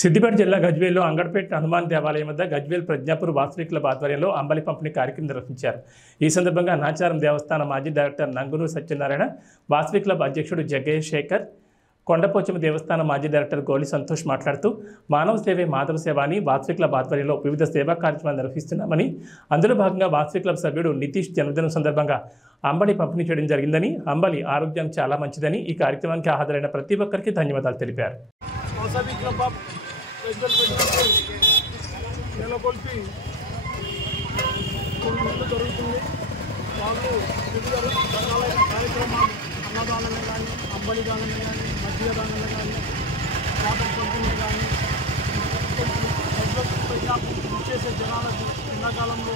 సిద్దిపేట జిల్లా గజ్వేల్లో అంగడ్పేట హనుమాన్ దేవాలయం వద్ద గజ్వేల్ ప్రజ్ఞాపూర్ వాసవి క్లబ్ ఆధ్వర్యంలో అంబలి పంపిణీ కార్యక్రమం నిర్వహించారు. ఈ సందర్భంగా నాచారం దేవస్థానం మాజీ డైరెక్టర్ నంగునూరు సత్యనారాయణ, వాసవి క్లబ్ అధ్యక్షుడు జగేష్ శేఖర్, కొండపోచమ్మ దేవస్థానం మాజీ డైరెక్టర్ గోలి సంతోష్ మాట్లాడుతూ మానవ సేవే మాధవ సేవ అని వాసవి క్లబ్ ఆధ్వర్యంలో వివిధ సేవా కార్యక్రమాలు నిర్వహిస్తున్నామని, అందులో భాగంగా వాసవి క్లబ్ సభ్యుడు నితీష్ జన్మదినం సందర్భంగా అంబలి పంపిణీ చేయడం జరిగిందని, అంబలి ఆరోగ్యం చాలా మంచిదని, ఈ కార్యక్రమానికి హాజరైన ప్రతి ఒక్కరికి ధన్యవాదాలు తెలిపారు. నెలకొల్పి కొన్ని నెలలు జరుగుతుంది. వాళ్ళు వివిధ రకాలైన కార్యక్రమాలు, అన్నదానమే కానీ, అంబలి దానమే కానీ, మజ్జిగ దానమే కానీ, వాటర్ పంపిణీ కానీ, చేసే జనాలకు ఎండాకాలంలో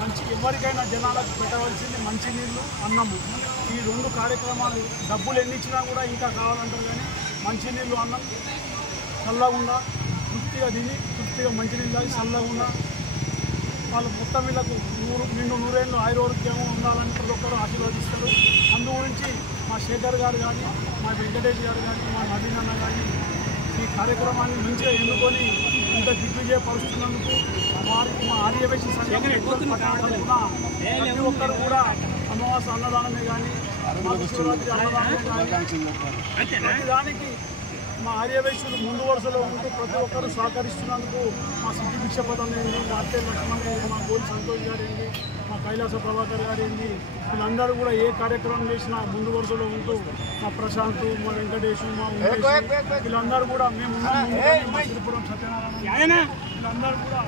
మంచి ఎవరికైనా జనాలకు పెట్టవలసింది మంచినీళ్ళు, అన్నము. ఈ రెండు కార్యక్రమాలు డబ్బులు ఎన్ని ఇచ్చినా కూడా ఇంకా కావాలంటారు, కానీ మంచినీళ్ళు, అన్నం చల్లకుండా తృప్తిగా తిని తృప్తిగా మంచినీళ్ళు తాగి చల్లకుండా వాళ్ళు మొత్తం వీళ్ళకు నిండు నూరేళ్ళు ఆయురోగ్యంగా ఉండాలని ప్రతి ఒక్కరు ఆశీర్వదిస్తారు. అందు గురించి మా శేఖర్ గారు కానీ, మా వెంకటేష్ గారు కానీ, మా నవీన్ అన్న కానీ ఈ కార్యక్రమాన్ని మంచిగా ఎన్నుకొని ఇంత దిగ్విజయపరుస్తున్నందుకు మా ఆర్యవైశ్య సంఘం ప్రతి ఒక్కరు కూడా అమావాస అన్నదానమే కానీ, శివరాత్రి అన్నదానమే కానీ, ప్రతిదానికి మా ఆర్యవైశ్యులు ముందు వరుసలో ఉంటూ ప్రతి ఒక్కరు సహకరిస్తున్నందుకు మా సిద్ధి భిక్షపదం ఏంటి, మా అత్తే లక్ష్మణ్ ఏంటి, మా గోలి సంతోష్ గారు ఏంటి, మా కైలాస ప్రభాకర్ గారు ఏంటి, వీళ్ళందరూ కూడా ఏ కార్యక్రమం చేసినా ముందు వరుసలో ఉంటూ మా ప్రశాంత్, మా వెంకటేష్, మా వీళ్ళందరూ కూడా మేము శ్రీపురం సత్యనారాయణ వీళ్ళందరూ కూడా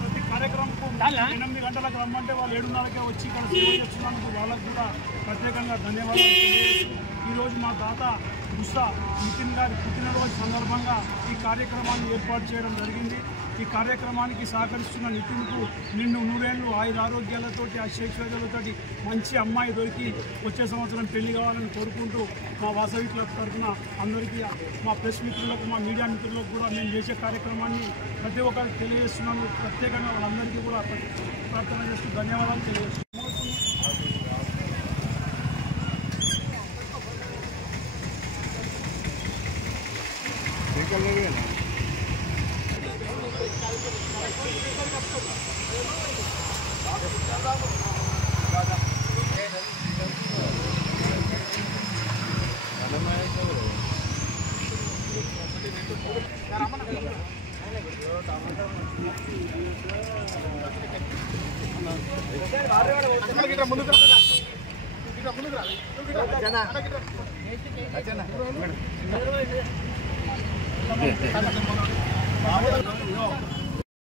ప్రతి కార్యక్రమంకు 8 గంటలకు రమ్మంటే వాళ్ళు 7:30కే వచ్చి ఇక్కడ సేవ చేస్తున్నందుకు వాళ్ళకు కూడా ప్రత్యేకంగా ధన్యవాదాలు తెలియజేస్తూ, ఈరోజు మా తాత గుస్సా నితిన్ గారి పుట్టినరోజు సందర్భంగా ఈ కార్యక్రమాన్ని ఏర్పాటు చేయడం జరిగింది. ఈ కార్యక్రమానికి సహకరిస్తున్న నితిన్కు నిండు నూరేళ్ళు ఆరోగ్యాలతోటి, ఐశ్వర్యాలతోటి మంచి అమ్మాయి దొరికి వచ్చే సంవత్సరం పెళ్లి కావాలని కోరుకుంటూ మా వాసవి క్లబ్ తరఫున అందరికీ, మా ప్రెస్ మిత్రులకు, మా మీడియా మిత్రులకు కూడా మేము చేసే కార్యక్రమాన్ని ప్రతి ఒక్కరికి తెలియజేస్తున్నాను. ప్రత్యేకంగా వాళ్ళందరికీ కూడా ప్రార్థన చేస్తూ ధన్యవాదాలు తెలియజేస్తున్నాను. ముందుకు